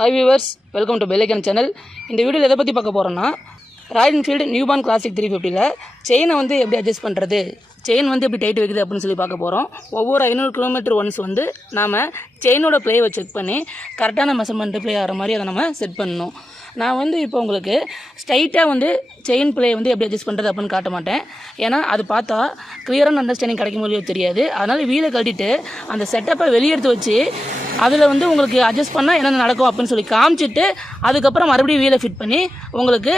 Hi viewers, welcome to bell icon channel. இந்த வீடியோவில் எதை பற்றி பார்க்க போகிறோன்னா, ராயல் என்ஃபீல்டு நியூபார்ன் கிளாசிக் 350ல் செயினை வந்து எப்படி அட்ஜஸ்ட் பண்ணுறது, செயின் வந்து எப்படி டைட் வைக்குது அப்படின்னு சொல்லி பார்க்க போகிறோம். ஒவ்வொரு 500 கிலோமீட்டர் ஒன்ஸ் வந்து நாம் செயினோட ப்ளேவை செக் பண்ணி கரெக்டான மெஷர்மெண்ட்டு ப்ளே ஆகிற மாதிரி அதை நம்ம செட் பண்ணணும். நான் வந்து இப்போ உங்களுக்கு ஸ்ட்ரைட்டாக வந்து செயின் ப்ளே வந்து எப்படி அட்ஜஸ்ட் பண்ணுறது அப்படின்னு காட்ட மாட்டேன். ஏன்னா அது பார்த்தா கிளியரான அண்டர்ஸ்டாண்டிங் கிடைக்கும் போது தெரியாது. அதனால் வீலை கட்டிட்டு அந்த செட்டப்பை வெளியே எடுத்து வச்சு அதில் வந்து உங்களுக்கு அட்ஜஸ்ட் பண்ணால் என்னென்ன நடக்கும் அப்படின்னு சொல்லி காமிச்சிட்டு அதுக்கப்புறம் மறுபடியும் வீலை ஃபிட் பண்ணி உங்களுக்கு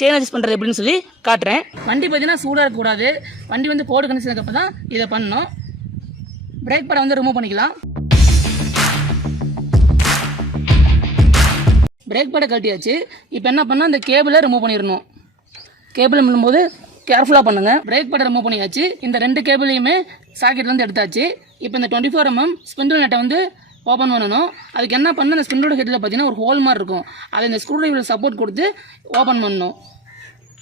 செயின் அட்ஜஸ்ட் பண்ணுறது எப்படின்னு சொல்லி காட்டுறேன். வண்டி பார்த்தீங்கன்னா சூடாக இருக்கக்கூடாது. வண்டி வந்து போர்டு கண்டிஷனுக்கு தான் இதை பண்ணணும். பிரேக் பேடை வந்து ரிமூவ் பண்ணிக்கலாம். பிரேக் பேடை கட்டியாச்சு. இப்போ என்ன பண்ணால் அந்த கேபிளை ரிமூவ் பண்ணிடணும். கேபிள் பண்ணும்போது கேர்ஃபுல்லாக பண்ணுங்கள். பிரேக் பேடை ரிமூவ் பண்ணியாச்சு. இந்த 2 கேபிளையுமே சாக்கெட்லேருந்து எடுத்தாச்சு. இப்போ இந்த 24 mm ஸ்பிண்டில் நட்டை வந்து ஓப்பன் பண்ணணும். அதுக்கு என்ன பண்ணணும், அந்த ஸ்பிண்டோட ஹெட்டில் பார்த்தீங்கன்னா ஒரு ஹோல் மாதிரி இருக்கும். அதை இந்த ஸ்க்ரூ டிரைவரில் சப்போர்ட் கொடுத்து ஓப்பன் பண்ணணும்.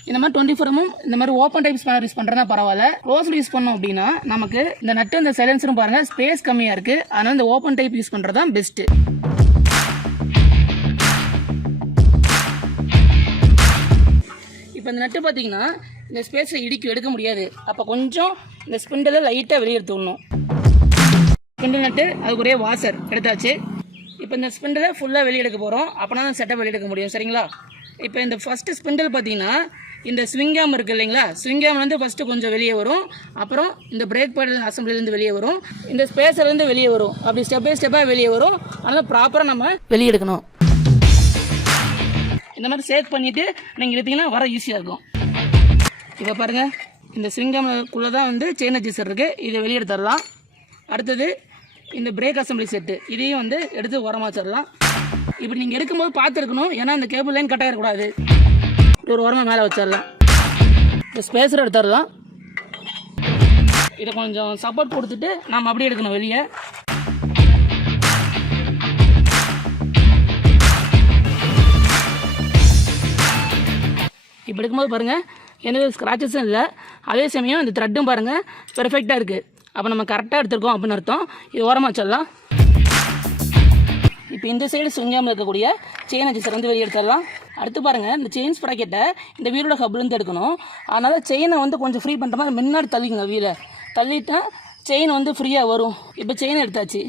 இந்த மாதிரி 24 mm இந்த மாதிரி ஓப்பன் டைப் ஸ்பேனர் யூஸ் பண்ணுறதா பரவாயில்ல. க்ளோஸில் யூஸ் பண்ணோம் அப்படின்னா நமக்கு இந்த நட்டு இந்த சைலன்சரும் பாருங்கள் ஸ்பேஸ் கம்மியாக இருக்குது. அதனால் இந்த ஓப்பன் டைப் யூஸ் பண்ணுறது தான் பெஸ்ட்டு. இப்போ இந்த நட்டு பார்த்தீங்கன்னா இந்த ஸ்பேஸில் எடுக்க முடியாது. அப்போ கொஞ்சம் இந்த ஸ்பிண்டில் லைட்டாக வெளியே எடுத்து விடணும். ஸ்பிண்டில் நட்டு அதுக்கு ஒரே வாஷர் எடுத்தாச்சு. இப்போ இந்த ஸ்பிண்டில் ஃபுல்லாக வெளியே எடுக்க போகிறோம். அப்போனா தான் செட்டப் வெளியே எடுக்க முடியும். சரிங்களா? இப்போ இந்த ஃபஸ்ட்டு ஸ்பிண்டில் பார்த்தீங்கன்னா இந்த ஸ்விங்காம் இருக்குது இல்லைங்களா, ஸ்விங்காம் வந்து ஃபஸ்ட்டு கொஞ்சம் வெளியே வரும். அப்புறம் இந்த பிரேக் பேட் அசம்பிளிலேருந்து வெளியே வரும். இந்த ஸ்பேஸர்லேருந்து வெளியே வரும். அப்படி ஸ்டெப் பை ஸ்டெப்பாக வெளியே வரும். அதனால் ப்ராப்பராக நம்ம வெளியே எடுக்கணும். இந்த மாதிரி சேக் பண்ணிவிட்டு நீங்கள் எடுத்தீங்கன்னா வர ஈஸியாக இருக்கும். இப்போ பாருங்கள், இந்த ஸ்விங்காமுக்குள்ளே தான் வந்து செயின் அட்ஜஸ்டர் இருக்குது. இதை வெளியே எடுத்துடலாம். அடுத்தது இந்த பிரேக் அசம்பிளி செட்டு, இதையும் வந்து எடுத்து உரமாக வச்சிடலாம். இப்படி நீங்கள் எடுக்கும்போது பார்த்துருக்கணும். ஏன்னா இந்த கேபிள் லைன் கட் ஆகிடக்கூடாது. ஒரு உரமாக மேலே வச்சிடலாம். இந்த ஸ்பேஸரை எடுத்துடலாம். இதை கொஞ்சம் சப்போர்ட் கொடுத்துட்டு நம்ம அப்படியே எடுக்கணும் வெளியே. இப்போ எடுக்கும்போது பாருங்கள் எந்த ஸ்க்ராச்சஸும் இல்லை. அதே சமயம் இந்த த்ரெட்டும் பாருங்கள் பெர்ஃபெக்டாக இருக்குது. அப்போ நம்ம கரெக்டாக எடுத்துருக்கோம் அப்படின்னு அர்த்தம். இது ஓரமாக வச்சிடலாம். இப்போ இந்த சைடு சுங்காமல் இருக்கக்கூடிய செயின் அட்ஜஸ்டர் வந்து வெளியே எடுத்துடலாம். அடுத்து பாருங்கள், இந்த செயின் ஸ்ப்ராக்கெட்டை இந்த வீலோட ஹப்லேருந்து எடுக்கணும். அதனால் செயினை வந்து கொஞ்சம் ஃப்ரீ பண்ணுற மாதிரி முன்னாடி தள்ளிங்க. வீலை தள்ளிட்டால் செயின் வந்து ஃப்ரீயாக வரும். இப்போ செயினை எடுத்தாச்சு.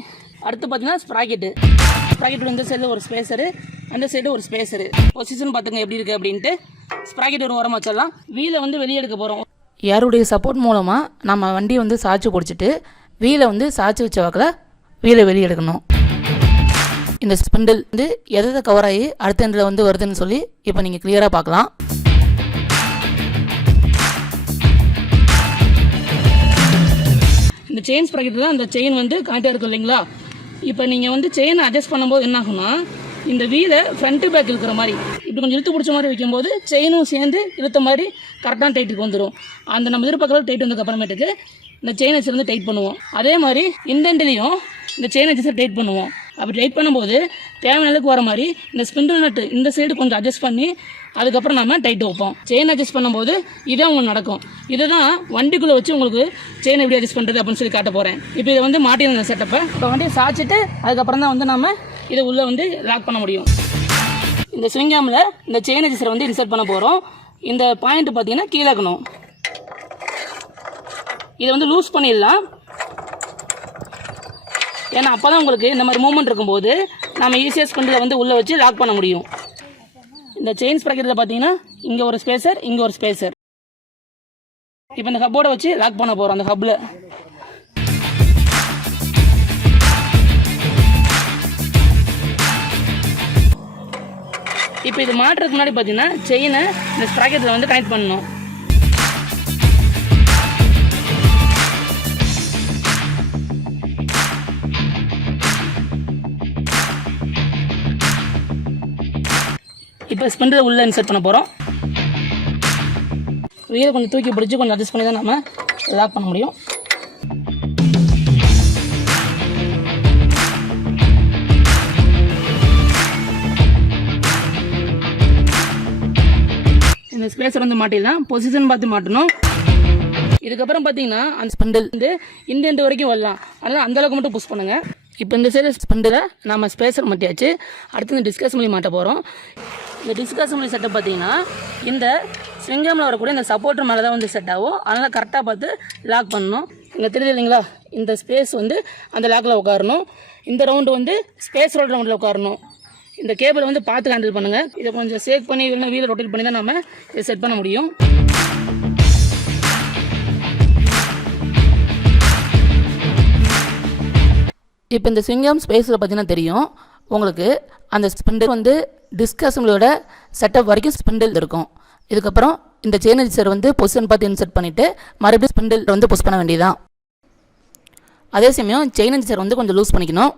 அடுத்து பார்த்தீங்கன்னா ஸ்ப்ராக்கெட் இந்த சைடில் ஒரு ஸ்பேஸரு, அந்த சைடு ஒரு ஸ்பேஸரு. பொசிஷன் பார்த்துங்க எப்படி இருக்குது அப்படின்ட்டு. ஸ்ப்ராக்கெட் ஒரு ஓரமாக வச்சிடலாம். வீலை வந்து வெளியே எடுக்க போகிறோம். யாருடைய சப்போர்ட் மூலமாக நம்ம வண்டியை வந்து சாய்ச்சி பிடிச்சிட்டு வீலை வந்து சாய்ச்சி வச்ச வாக்கில் வீலை வெளியே எடுக்கணும். இந்த ஸ்பிண்டில் வந்து எதை கவர் ஆகி அடுத்த எண்டில் வந்து வருதுன்னு சொல்லி இப்போ நீங்கள் கிளியராக பார்க்கலாம். இந்த செயின் ஸ்ப்ராக்கெட் தான் இந்த செயின் வந்து கனெக்டாக இருக்கும் இல்லைங்களா. இப்போ நீங்கள் வந்து செயினை அட்ஜஸ்ட் பண்ணும்போது என்ன ஆகும்னா, இந்த வீலை ஃப்ரண்ட்டு பேக் இருக்கிற மாதிரி இப்படி கொஞ்சம் இழுத்து பிடிச்ச மாதிரி வைக்கும்போது செயினும் சேர்ந்து இழுத்த மாதிரி கரெக்டான டைட்டுக்கு வந்துடும். அந்த நம்ம எதிர்பார்க்கறது டைட் வந்ததுக்கு அப்புறமேட்டுக்கு இந்த செயின் அட்ஜஸ்டர் டைட் பண்ணுவோம். அதே மாதிரி இந்த எண்ட்லேயும் இந்த செயின் அட்ஜஸ்டர் டைட் பண்ணுவோம். அப்படி டைட் பண்ணும்போது தேவையான அளவுக்கு வர மாதிரி இந்த ஸ்பிண்டில் நட்டு இந்த சைடு கொஞ்சம் அட்ஜஸ்ட் பண்ணி அதுக்கப்புறம் நம்ம டைட் வைப்போம். செயின் அட்ஜஸ்ட் பண்ணும்போது இதே உங்களுக்கு நடக்கும். இதை தான் வண்டிக்குள்ளே வச்சு உங்களுக்கு செயின் எப்படி அட்ஜஸ்ட் பண்ணுறது அப்படின்னு சொல்லி காட்ட போகிறேன். இப்போ இதை வந்து மாட்டின செட்டப்பை இப்போ வண்டியை சாய்ச்சிட்டு அதுக்கப்புறம் தான் வந்து நம்ம இதை உள்ளே வந்து லாக் பண்ண முடியும். இந்த ஸ்விங்காமில் இந்த செயின் அட்ஜஸ்டரை வந்து இன்சர்ட் பண்ண போகிறோம். இந்த பாயிண்ட் பார்த்தீங்கன்னா கீழே இருக்கணும். இதை வந்து லூஸ் பண்ணிடலாம். ஏன்னா அப்போ தான் உங்களுக்கு இந்த மாதிரி மூவ்மெண்ட் இருக்கும்போது நம்ம ஈஸியாக ஸ்பிண்டில் வந்து உள்ளே வச்சு லாக் பண்ண முடியும். இந்த செயின் ஸ்ப்ராக்கெட்டில் பார்த்தீங்கன்னா இங்கே ஒரு ஸ்பேசர், இங்கே ஒரு ஸ்பேசர். இப்போ இந்த ஹப்போட வச்சு லாக் பண்ண போகிறோம். அந்த ஹப்பில் இப்போ இது மாட்டுறதுக்கு முன்னாடி பார்த்தீங்கன்னா செயினை இந்த ஸ்ப்ராக்கெட்டில் வந்து கனெக்ட் பண்ணணும். இப்போ ஸ்பிண்டில் உள்ளே இன்சர்ட் பண்ண போகிறோம். வீலை கொஞ்சம் தூக்கி பிடிச்சி கொஞ்சம் அட்ஜஸ்ட் பண்ணி தான் நம்ம லாக் பண்ண முடியும். இந்த ஸ்பேஸர் வந்து மாட்டிடலாம். பொசிஷன் பார்த்து மாட்டணும். இதுக்கப்புறம் பார்த்தீங்கன்னா அந்த ஸ்பிண்டில் வந்து இந்த எண்டு வரைக்கும் வரலாம். அதனால் அந்தளவுக்கு மட்டும் புஷ் பண்ணுங்கள். இப்போ இந்த சைடு ஸ்பெண்டில் நம்ம ஸ்பேசர் மாட்டியாச்சு. அடுத்து இந்த டிஸ்கசபிளி மாட்ட போகிறோம். இந்த டிஸ்கசபிளி செட்டப் பார்த்தீங்கன்னா இந்த ஸ்விங்கமில் வரக்கூடிய இந்த சப்போர்ட்டர் மேலே தான் வந்து செட் ஆகும். அதனால் கரெக்டாக பார்த்து லாக் பண்ணணும். இங்கே தெரியுது இல்லைங்களா, இந்த ஸ்பேஸ் வந்து அந்த லாக்கில் உட்காரணும். இந்த ரவுண்டு வந்து ஸ்பேஸ் ரோட் ரவுண்டில் உட்காரணும். இந்த கேபிளை வந்து பார்த்து ஹேண்டில் பண்ணுங்கள். இதை கொஞ்சம் சேக் பண்ணி இல்லைன்னா வீலை ரொட்டேட் பண்ணி தான் நம்ம இதை செட் பண்ண முடியும். இப்போ இந்த ஸ்விங்கம் ஸ்பேஸில் பார்த்தீங்கன்னா தெரியும் உங்களுக்கு, அந்த ஸ்பிண்டில் வந்து டிஸ்க் அசம்பிளியோட செட்டப் வரைக்கும் ஸ்பிண்டில் இருக்கும். இதுக்கப்புறம் இந்த செயின் அட்ஜஸ்டர் வந்து பொசிஷன் பார்த்து இன்செர்ட் பண்ணிவிட்டு மறுபடியும் ஸ்பிண்டில் வந்து புஷ் பண்ண வேண்டியதான். அதே சமயம் செயின் அட்ஜஸ்டர் வந்து கொஞ்சம் லூஸ் பண்ணிக்கணும்.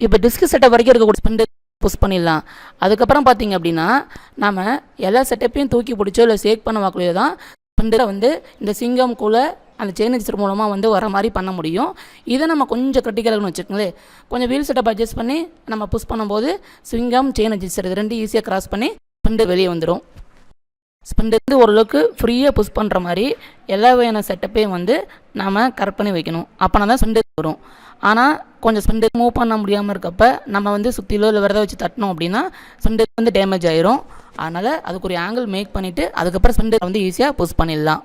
இப்போ டிஸ்க் செட்டப் வரைக்கும் இருக்கக்கூடிய ஸ்பிண்டில் புஷ் பண்ணிடலாம். அதுக்கப்புறம் பார்த்தீங்க அப்படின்னா நம்ம எல்லா செட்டப்பையும் தூக்கி பிடிச்சோ இல்லை சேக் பண்ண வாக்குலையோ தான் ஸ்பிண்டில் வந்து இந்த சிங்கம்குள்ளே அந்த செயின் அட்ஜஸ்டர் மூலமாக வந்து வர மாதிரி பண்ண முடியும். இதை நம்ம கொஞ்சம் கிரிட்டிக்கலாகனு வச்சுக்கோங்களேன். கொஞ்சம் வீல் செட்டப் அட்ஜஸ்ட் பண்ணி நம்ம புஷ் பண்ணும்போது ஸ்விங்கம் செயின் அட்ஜஸ்டர் இது ரெண்டு ஈஸியாக கிராஸ் பண்ணி ஸ்பிண்டு வெளியே வந்துடும். ஸ்பிண்டு ஓரளவுக்கு ஃப்ரீயாக புஷ் பண்ணுற மாதிரி எல்லா வகையான செட்டப்பையும் வந்து நாம் கரெக்ட் பண்ணி வைக்கணும். அப்போனா தான் ஸ்பிண்டு வரும். ஆனால் கொஞ்சம் ஸ்பிண்டு மூவ் பண்ண முடியாமல் இருக்கப்போ நம்ம வந்து சுற்றிலோ இல்லை விரத வச்சு தட்டினோம் அப்படின்னா ஸ்பிண்டு வந்து டேமேஜ் ஆயிரும். அதனால் அதுக்கு ஒரு ஆங்கிள் மேக் பண்ணிவிட்டு அதுக்கப்புறம் ஸ்பிண்டு வந்து ஈஸியாக புஷ் பண்ணிடலாம்.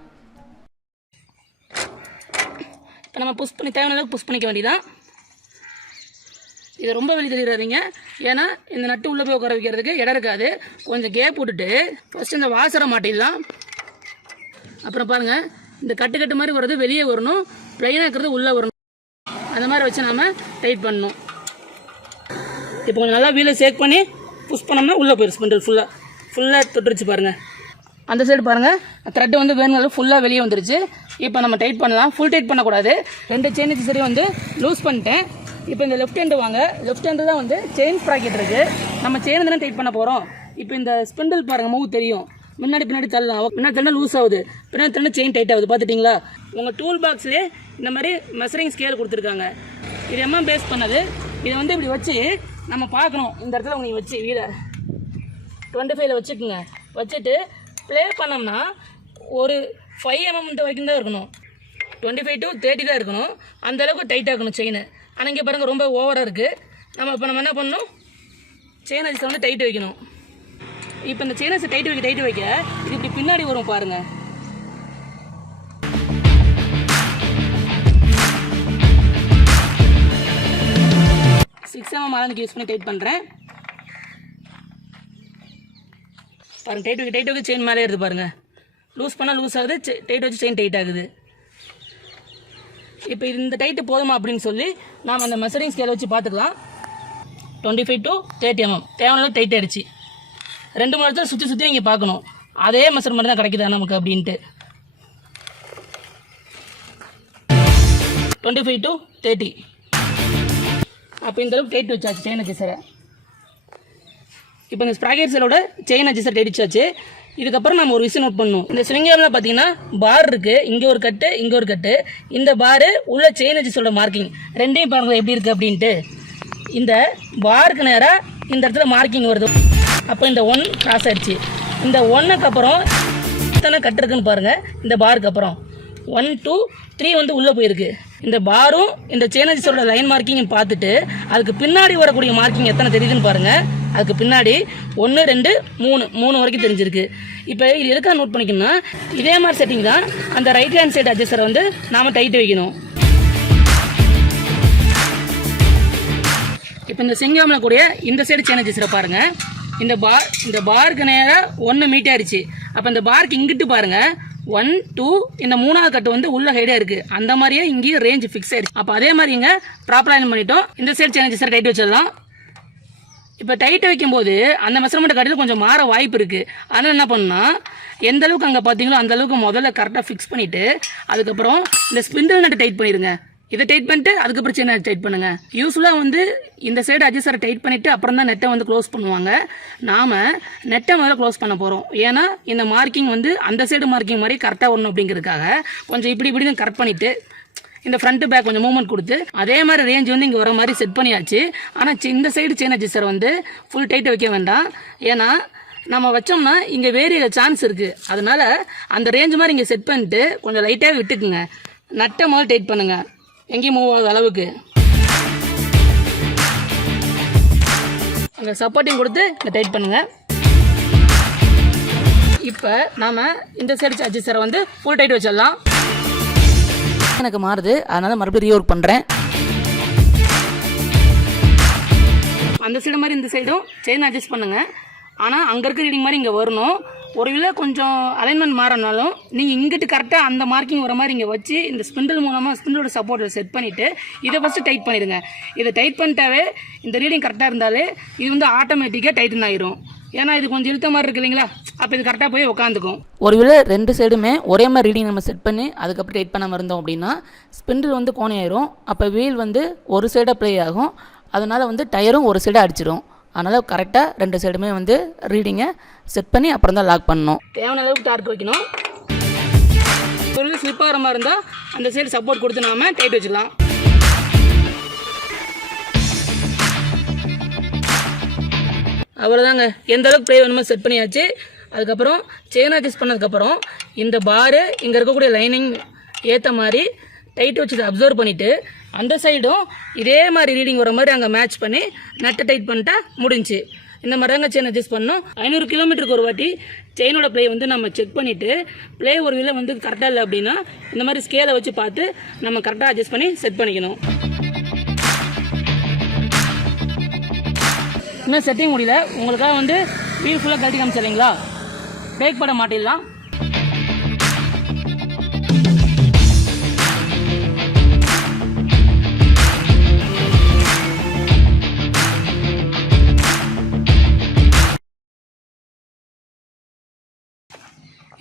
இப்போ நம்ம புஷ் பண்ணி தேவையான அளவுக்கு புஷ் பண்ணிக்க வேண்டியதான். இதை ரொம்ப வெளியே தெரியாதீங்க, ஏன்னா இந்த நட்டு உள்ளே போய் உட்கார வைக்கிறதுக்கு இடம் இருக்காது. கொஞ்சம் கேப் விட்டுட்டு ஃபஸ்ட்டு இந்த வாசரை மாட்டிடலாம். அப்புறம் பாருங்கள், இந்த கட்டு மாதிரி வர்றது வெளியே வரணும், ப்ளைனாக இருக்கிறது உள்ளே வரணும். அந்த மாதிரி வச்சு நாம் டைட் பண்ணணும். இப்போ கொஞ்சம் நல்லா வீலை சேக் பண்ணி புஷ் பண்ணோம்னா உள்ளே போயிடும். ஸ்பிண்டில் ஃபுல்லாக தொட்டுருச்சு பாருங்கள். அந்த சைடு பாருங்கள், த்ரெட்டு வந்து வேணுங்கிறது ஃபுல்லாக வெளியே வந்துருச்சு. இப்போ நம்ம டைட் பண்ணலாம். ஃபுல் டைட் பண்ணக்கூடாது. 2 செயின் சரி வந்து லூஸ் பண்ணிட்டேன். இப்போ இந்த லெஃப்ட் ஹேண்டு வாங்க. லெஃப்ட் ஹேண்டு தான் வந்து செயின் ப்ராக்கெட் இருக்குது. நம்ம செயின் தானே டைட் பண்ண போகிறோம். இப்போ இந்த ஸ்பிண்டில் பாருங்கள், மூவ் தெரியும். முன்னாடி பின்னாடி தள்ளலாம். முன்னாடி தள்ளா லூஸ் ஆகுது, பின்னாடி தள்ளா செயின் டைட் ஆகுது. பார்த்துட்டிங்களா? உங்கள் டூல் பாக்ஸ்லேயே இந்த மாதிரி மெஷரிங் ஸ்கேல் கொடுத்துருக்காங்க. இது எம்எம் பேஸ் பண்ணது. இதை வந்து இப்படி வச்சு நம்ம பார்க்கணும். இந்த இடத்துல நீங்கள் வச்சு வீலை 25ல் வச்சுக்கோங்க. வச்சுட்டு ப்ளே பண்ணோம்னா ஒரு 5 mm வரைக்கும் தான் இருக்கணும். 25 to 30 தான் இருக்கணும். அந்தளவுக்கு டைட்டாக இருக்கணும் செயின். ஆனால் இங்கே பாருங்கள் ரொம்ப ஓவராக இருக்குது. நம்ம என்ன பண்ணணும், செயின் அடிச்சு வந்து டைட் வைக்கணும். இப்போ இந்த செயின் அடிச்சு டைட் வைக்க இது இப்படி பின்னாடி வரும் பாருங்கள். சிக்ஸ் mm அளவுக்கு யூஸ் பண்ணி டைட் பண்ணுறேன். பாருங்கள், டைட் வைக்க செயின் மேலே இருக்குது பாருங்கள். லூஸ் பண்ணால் லூஸ் ஆகுது, டைட் வச்சு செயின் டைட் ஆகுது. இப்போ இந்த டைட்டு போதுமா அப்படின்னு சொல்லி நாம் அந்த மெஷரிங் ஸ்கேலை வச்சு பார்த்துக்கலாம். 25 to 30 mm தேவையான டைட் ஆகிடுச்சு. 2 மணி நேரத்தில் சுற்றி நீங்கள் பார்க்கணும் அதே மெஷர்மெண்ட் தான் கிடைக்குதா நமக்கு அப்படின்ட்டு. 25 to 30 அப்போ இந்தளவுக்கு டைட் வச்சாச்சு செயின் அட்ஜஸ்டரை. இப்போ இந்த ஸ்ப்ராக்கெட் செல்லோட செயின் அட்ஜஸ்டர் டைட் வச்சாச்சு. இதுக்கப்புறம் நம்ம ஒரு விஷயம் நோட் பண்ணணும். இந்த ஸ்விங்கமில் பார்த்தீங்கன்னா பார் இருக்குது, இங்கே ஒரு கட்டு இங்கே ஒரு கட்டு. இந்த பாரு உள்ள செயின் அட்ஜஸ்டரோட மார்க்கிங் ரெண்டையும் பாருங்கள் எப்படி இருக்குது அப்படின்ட்டு. இந்த பாருக்கு நேராக இந்த இடத்துல மார்க்கிங் வருது. அப்போ இந்த 1 கிராஸ் ஆயிடுச்சு. இந்த 1க்கு அப்புறம் எத்தனை கட்டு இருக்குன்னு பாருங்கள். இந்த பாருக்கு அப்புறம் 1 2 3 வந்து உள்ளே போயிருக்கு. இந்த பாரும் இந்த செயின் அட்ஜஸ்டரோட லைன் மார்க்கிங் பார்த்துட்டு அதுக்கு பின்னாடி வரக்கூடிய மார்க்கிங் எத்தனை தெரியுதுன்னு பாருங்கள். அதுக்கு பின்னாடி 1 2 3 வரைக்கும் தெரிஞ்சிருக்கு. இப்போ இது எதுக்காக நோட் பண்ணிக்கணும்னா இதே மாதிரி செட்டிங் தான் அந்த ரைட் ஹேண்ட் சைடு அட்ஜஸ்டரை வந்து நாம் டைட் வைக்கணும். இப்போ இந்த சிங்கமில் கூடிய இந்த சைடு செயின் அட்ஜஸ்டரை பாருங்கள். இந்த பாருக்கு நேராக 1 மீட் ஆயிடுச்சு. அப்போ இந்த பாருக்கு இங்கிட்டு பாருங்கள் 1 2 இந்த 3வது கட்டு வந்து உள்ள ஹைடாக இருக்குது. அந்த மாதிரியே இங்கேயும் ரேஞ்ச் ஃபிக்ஸ் ஆயிடுச்சு. அப்போ அதே மாதிரி இங்கே ப்ராப்பராக லைன் பண்ணிட்டோம். இந்த சைடு செயின் அட்ஜஸ்டரை டைட் வச்சிடலாம். இப்போ டைட் வைக்கும்போது அந்த மெஷர்மெண்ட் கட்டில் கொஞ்சம் மாற வாய்ப்பு இருக்குது. அதனால் என்ன பண்ணணும்னா எந்த அளவுக்கு அங்கே பார்த்தீங்களோ அந்த அளவுக்கு முதல்ல கரெக்டாக ஃபிக்ஸ் பண்ணிவிட்டு அதுக்கப்புறம் இந்த ஸ்பிண்டில் நட்டு டைட் பண்ணிடுங்க. இதை டைட் பண்ணிட்டு அதுக்கப்புறம் செயினை டைட் பண்ணுங்கள். யூஸ்ஃபுல்லாக வந்து இந்த சைடு அட்ஜஸ்டரை டைட் பண்ணிவிட்டு அப்புறம் தான் நெட்டை வந்து க்ளோஸ் பண்ணுவாங்க. நாம் நெட்டை முதல்ல க்ளோஸ் பண்ண போகிறோம். ஏன்னா இந்த மார்க்கிங் வந்து அந்த சைடு மார்க்கிங் மாதிரி கரெக்டாக வரணும் அப்படிங்கிறதுக்காக கொஞ்சம் இப்படி கரெக்ட் பண்ணிவிட்டு இந்த ஃப்ரண்ட்டு பேக் கொஞ்சம் மூவ்மெண்ட் கொடுத்து அதே மாதிரி ரேஞ்ச் வந்து இங்கே வர மாதிரி செட் பண்ணியாச்சு. ஆனால் இந்த சைடு செயின் அட்ஜஸ்டர் வந்து ஃபுல் டைட் வைக்க வேண்டாம். ஏன்னா நம்ம வச்சோம்னா இங்கே வேரிய சான்ஸ் இருக்குது. அதனால் அந்த ரேஞ்ச் மாதிரி இங்கே செட் பண்ணிட்டு கொஞ்சம் லைட்டாக விட்டுக்குங்க. நட்டை முதல்ல டைட் பண்ணுங்கள், எங்கேயும் மூவ் ஆகாத அளவுக்கு. இங்கே சப்போர்ட்டிங் கொடுத்து இங்கே டைட் பண்ணுங்கள். இப்போ நாம் இந்த சைடு அட்ஜஸ்டரை வந்து ஃபுல் டைட் வச்சிடலாம். எனக்கு மாறுது, அதனால் மறுபடியும் ரீஒர்க் பண்ணுறேன். அந்த சைடு மாதிரி இந்த சைடும் செயின் அட்ஜஸ்ட் பண்ணுங்கள். ஆனால் அங்கே இருக்க ரீடிங் மாதிரி இங்கே வரணும். ஒருவேளை கொஞ்சம் அலைன்மெண்ட் மாறினாலும் நீங்கள் இங்கிட்டு கரெக்டாக அந்த மார்க்கிங் வர மாதிரி இங்கே வச்சு இந்த ஸ்பிண்டில் மூலமாக ஸ்பிண்டிலோட சப்போர்ட்டை செட் பண்ணிவிட்டு இதை ஃபஸ்ட்டு டைட் பண்ணிடுங்க. இதை டைட் பண்ணிட்டாவே இந்த ரீடிங் கரெக்டாக இருந்தாலே இது வந்து ஆட்டோமேட்டிக்காக டைட்டன் ஆகிரும். ஏன்னா இது கொஞ்சம் இழுத்த மாதிரி இருக்கு இல்லைங்களா, அப்போ இது கரெக்டாக போய் உட்காந்துக்கும். ஒருவேளை 2 சைடுமே ஒரே மாதிரி ரீடிங் நம்ம செட் பண்ணி அதுக்கப்புறம் டைட் பண்ணாமல் இருந்தோம் அப்படின்னா ஸ்பிண்டில் வந்து கோணையாயிரும். அப்போ வீல் வந்து ஒரு சைடாக ப்ளே ஆகும். அதனால் வந்து டயரும் ஒரு சைடாக அடிச்சிடும். அதனால் கரெக்டாக 2 சைடுமே வந்து ரீடிங்கை செட் பண்ணி அப்புறம் தான் லாக் பண்ணணும். தேவையான அளவுக்கு டார்க் வைக்கணும். ஒரு ஸ்லிப் ஆகிற மாதிரி இருந்தால் அந்த சைடு சப்போர்ட் கொடுத்து நாம டைட் வச்சுக்கலாம். அவ்வளோதாங்க. எந்த அளவுக்கு ப்ளே வேணுமோ செட் பண்ணியாச்சு. அதுக்கப்புறம் செயின் அட்ஜஸ்ட் பண்ணதுக்கப்புறம் இந்த பாரு இங்கே இருக்கக்கூடிய லைனிங் ஏற்ற மாதிரி டைட் வச்சு அப்சர்வ் பண்ணிவிட்டு அந்த சைடும் இதே மாதிரி ரீடிங் வர மாதிரி அங்கே மேட்ச் பண்ணி நட்டை டைட் பண்ணிட்டா முடிஞ்சு. இந்த மாதிரி தாங்க செயின் அட்ஜஸ்ட் பண்ணணும். 500 கிலோமீட்டருக்கு ஒரு வாட்டி செயினோட ப்ளே வந்து நம்ம செக் பண்ணிவிட்டு ப்ளே ஒரு விலை வந்து கரெக்டாக இல்லை அப்படின்னா இந்த மாதிரி ஸ்கேலை வச்சு பார்த்து நம்ம கரெக்டாக அட்ஜஸ்ட் பண்ணி செட் பண்ணிக்கணும். இன்னும் செட்டிங் முடியல. உங்களுக்காக வந்து வீல் ஃபுல்லாக கழட்டி காமிச்சிடுறீங்களா? பிரேக் பட மாட்டிடலாம்.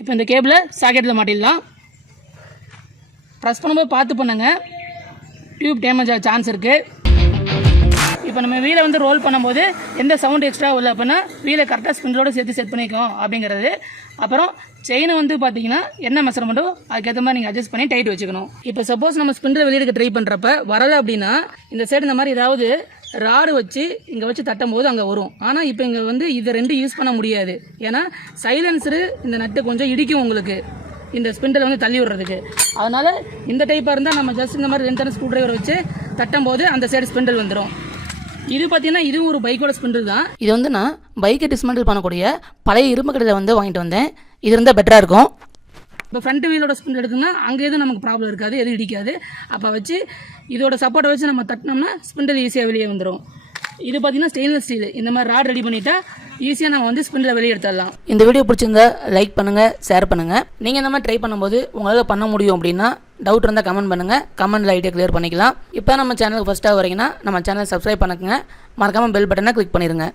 இப்போ இந்த கேபிளை சாக்கெட்டில் மாட்டிடலாம். ப்ரெஸ் பண்ணும்போது பார்த்து பண்ணுங்க, டியூப் டேமேஜ் ஆக சான்ஸ் இருக்குது. இப்போ நம்ம வீலை வந்து ரோல் பண்ணும்போது எந்த சவுண்ட் எக்ஸ்ட்ரா இல்லை அப்படின்னா வீலை கரெக்டாக ஸ்பிண்டலோட சேர்த்து செட் பண்ணிக்கோம் அப்படிங்கிறது. அப்புறம் செயினை வந்து பார்த்தீங்கன்னா என்ன மெஷர்மெண்ட்டோ அதுக்கேற்ற மாதிரி நீங்கள் அட்ஜஸ்ட் பண்ணி டைட் வச்சுக்கணும். இப்போ சப்போஸ் நம்ம ஸ்பிண்டில் வெளியெடுக்க ட்ரை பண்ணுறப்ப வரலை அப்படின்னா இந்த சைடு இந்த மாதிரி ஏதாவது ராடு வச்சு இங்கே வச்சு தட்டும் போது அங்கே வரும். ஆனால் இப்போ இங்கே வந்து இதை 2 யூஸ் பண்ண முடியாது. ஏன்னா சைலன்சரு இந்த நட்டு கொஞ்சம் இடிக்கும் உங்களுக்கு இந்த ஸ்பிண்டில் வந்து தள்ளி விடுறதுக்கு. அதனால் இந்த டைப்பாக இருந்தால் நம்ம ஜஸ்ட் இந்த மாதிரி 2 ஸ்க்ரூ டிரைவர் வச்சு தட்டும் போது அந்த சைடு ஸ்பிண்டில் வந்துடும். இது பார்த்தீங்கன்னா இது ஒரு பைக்கோட ஸ்பிண்டில் தான். இது வந்து நான் பைக்கை டிஸ்மெண்டில் பண்ணக்கூடிய பழைய இரும்பு கடையில் வந்து வாங்கிட்டு வந்தேன். இது இருந்தால் பெட்டராக இருக்கும். இப்போ ஃப்ரண்ட் வீலோட ஸ்பிண்டில் எடுக்குன்னா அங்கே எதுவும் நமக்கு ப்ராப்ளம் இருக்காது, எதுவும் இடிக்காது. அப்போ வச்சு இதோட சப்போர்ட்டை வச்சு நம்ம தட்டினோம்னா ஸ்பிண்டில் ஈஸியாக வெளியே வந்துடும். இது பார்த்தீங்கன்னா ஸ்டெயின்லெஸ் ஸ்டீல். இந்த மாதிரி ராட் ரெடி பண்ணிட்டா ஈஸியாக நம்ம வந்து ஸ்பிண்டில் வெளியே எடுத்துடலாம். இந்த வீடியோ பிடிச்சிருந்தா லைக் பண்ணுங்கள், ஷேர் பண்ணுங்கள். நீங்கள் இந்த மாதிரி ட்ரை பண்ணும்போது உங்களால் பண்ண முடியும் அப்படின்னா டவுட் இருந்தால் கமெண்ட் பண்ணுங்கள். கமெண்ட்டில் ஐடியா கிளியர் பண்ணிக்கலாம். இப்போ நம்ம சேனலுக்கு ஃபஸ்ட்டாக வரீங்கன்னா நம்ம சேனலை சப்ஸ்கிரைப் பண்ணுங்க. மறக்காமல் பெல் பட்டனை கிளிக் பண்ணிடுங்க.